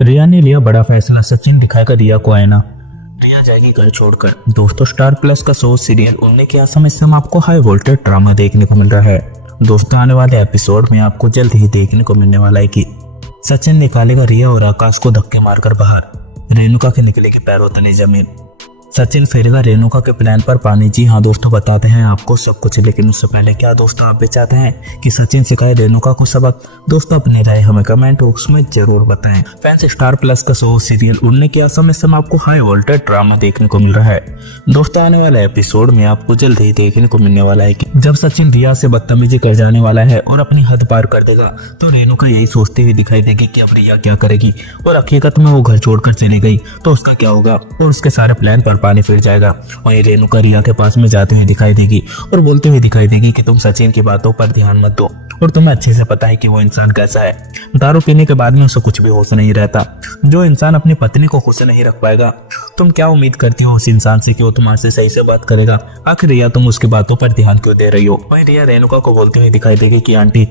रिया ने लिया बड़ा फैसला, सचिन दिखाएगा रिया को आईना। रिया जाएगी घर छोड़कर। दोस्तों, स्टार प्लस का शो सीरियल उड़ने के आसमान में हम आपको हाई वोल्टेज ड्रामा देखने को मिल रहा है। दोस्तों, आने वाले एपिसोड में आपको जल्द ही देखने को मिलने वाला है कि सचिन निकालेगा रिया और आकाश को धक्के मारकर बाहर। रेणुका के निकलेगी पैरों तले जमीन। सचिन फेरेगा रेणुका के प्लान पर पानी। जी हाँ दोस्तों, बताते हैं आपको सब कुछ, लेकिन उससे पहले क्या दोस्तों आप भी चाहते हैं कि सचिन सिखाए रेणुका को सबक? दोस्तों, अपनी राय हमें कमेंट बॉक्स में जरूर बताएं। फैंस, स्टार प्लस का शो सीरियल उड़ने के आसमान में आपको हाई वोल्टेज ड्रामा देखने को मिल रहा है। दोस्तों, आने वाले एपिसोड में आपको जल्द ही देखने को मिलने वाला है कि जब सचिन रिया से बदतमीजी कर जाने वाला है और अपनी हद पार कर देगा, तो रेणुका यही सोचती हुई दिखाई देगी कि अब रिया क्या करेगी, और हकीकत में वो घर छोड़कर चली गई तो उसका क्या होगा, और उसके सारे प्लान पर पानी फिर जाएगा। वहीं रेणुका रिया के पास में जाते हुए दिखाई देगी और बोलते हुए दिखाई देगी कि तुम सचिन की बातों पर ध्यान मत दो, और तुम्हें अच्छे से पता है कि वो इंसान कैसा है। दारू पीने के बाद में उसे कुछ भी होश नहीं रहता। जो इंसान अपनी पत्नी को खुश नहीं रख पाएगा, तुम क्या उम्मीद करती हो उस इंसान से कि वो तुम्हारे सही से बात करेगा? आखिर रिया, तुम उसकी बातों पर ध्यान क्यों दे रही हो? वहीं रिया रेणुका को बोलते हुए दिखाई देगी कि आंटी,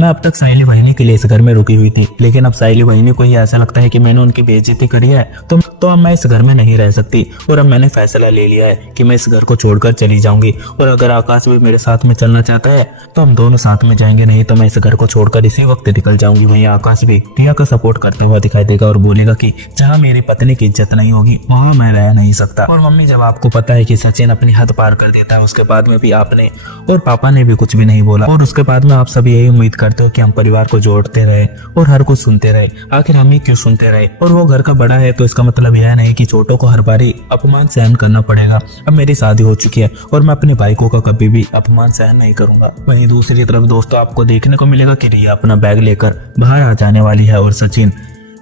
मैं अब तक साहिली वहिनी के लिए इस घर में रुकी हुई थी, लेकिन अब साहिली वहिनी को ही ऐसा लगता है कि मैंने उनकी बेइज्जती करी है, तो अब मैं इस घर में नहीं रह सकती, और अब मैंने फैसला ले लिया है कि मैं इस घर को छोड़कर चली जाऊंगी। और अगर आकाश भी मेरे साथ में चलना चाहता है तो हम दोनों साथ में जाएंगे, नहीं तो मैं इस घर को छोड़कर इसी वक्त निकल जाऊंगी। वहीं आकाश भी रिया का सपोर्ट करता हुआ दिखाई देगा और बोलेगा कि जहाँ मेरी पत्नी की इज्जत नहीं होगी वहाँ मैं रह नहीं सकता। और मम्मी, जब आपको पता है कि सचिन अपनी हद पार कर देता है, उसके बाद में भी आपने और पापा ने भी कुछ भी नहीं बोला, और उसके बाद में आप सब यही उम्मीद करते हो कि हम परिवार को जोड़ते रहे और हर कुछ सुनते रहे। आखिर हम ही क्यों सुनते रहे? और वो घर का बड़ा है तो इसका मतलब यह नहीं कि छोटों को हर बारी अपमान सहन करना पड़ेगा। अब मेरी शादी हो चुकी है और मैं अपने भाइयों का कभी भी अपमान सहन नहीं करूंगा। वहीं दूसरी तरफ दोस्तों, आपको देखने को मिलेगा कि रिया अपना बैग लेकर बाहर आ जाने वाली है, और सचिन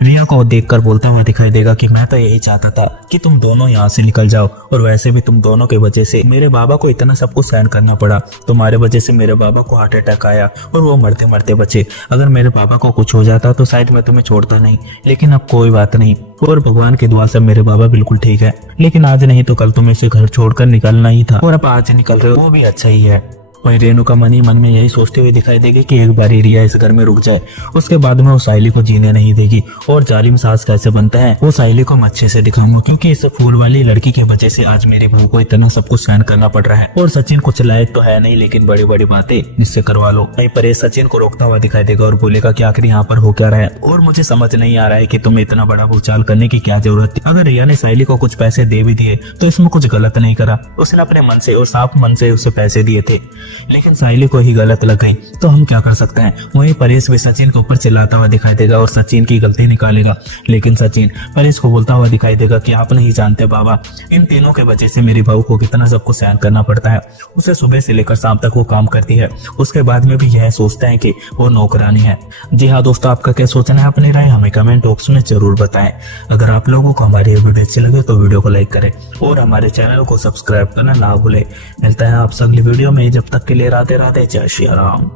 रिया को देखकर बोलता हुआ दिखाई देगा कि मैं तो यही चाहता था कि तुम दोनों यहाँ से निकल जाओ, और वैसे भी तुम दोनों के वजह से मेरे बाबा को इतना सब कुछ सहन करना पड़ा। तुम्हारे वजह से मेरे बाबा को हार्ट अटैक आया और वो मरते मरते बचे। अगर मेरे बाबा को कुछ हो जाता तो शायद मैं तुम्हें छोड़ता नहीं, लेकिन अब कोई बात नहीं, और भगवान की दुआ से मेरे बाबा बिल्कुल ठीक है। लेकिन आज नहीं तो कल तुम्हें इसे घर छोड़कर निकलना ही था, और अब आज निकल रहे हो वो भी अच्छा ही है। वहीं रेणुका मन ही मन में यही सोचते हुए दिखाई देगी कि एक बार रिया इस घर में रुक जाए, उसके बाद में वो साहिली को जीने नहीं देगी। और जालिम सास कैसे बनता है वो साहिली को मैं अच्छे से दिखाऊंगा, क्योंकि इस फूल वाली लड़की की वजह से आज मेरी बहू को इतना सब कुछ सहन करना पड़ रहा है। और सचिन कुछ लायक तो है नहीं, लेकिन बड़ी बड़ी बातें इससे करवा लो। वहीं परेश सचिन को रोकता हुआ दिखाई देगा और बोलेगा कि आखिर यहाँ पर हो क्या रहा है, और मुझे समझ नहीं आ रहा है कि तुम्हें इतना बड़ा भूचाल करने की क्या जरूरत थी। अगर रिया ने साहिली को कुछ पैसे दे भी दिए तो इसमें कुछ गलत नहीं करा, उसने अपने मन से और साफ मन से उसे पैसे दिए थे, लेकिन साहिली को ही गलत लग गई तो हम क्या कर सकते हैं। वहीं परेश भी सचिन के ऊपर चिल्लाता हुआ दिखाई देगा और सचिन की गलती निकालेगा, लेकिन सचिन परेश को बोलता हुआ दिखाई देगा कि आप नहीं जानते बाबा, इन तीनों के वजह से मेरी बहू को कितना सबको सहन करना पड़ता है। उसे सुबह से लेकर शाम तक वो काम करती है, उसके बाद में भी यह सोचते हैं कि वो नौकरानी है। जी हाँ दोस्तों, आपका क्या सोचना है? अपनी राय हमें कमेंट बॉक्स में जरूर बताएं। अगर आप लोगों को हमारी ये वीडियो अच्छी लगे तो वीडियो को लाइक करें और हमारे चैनल को सब्सक्राइब करना ना भूलें। मिलता है आपसे अगली वीडियो में, जब तक के लिए राधे राधे, जय श्री राम।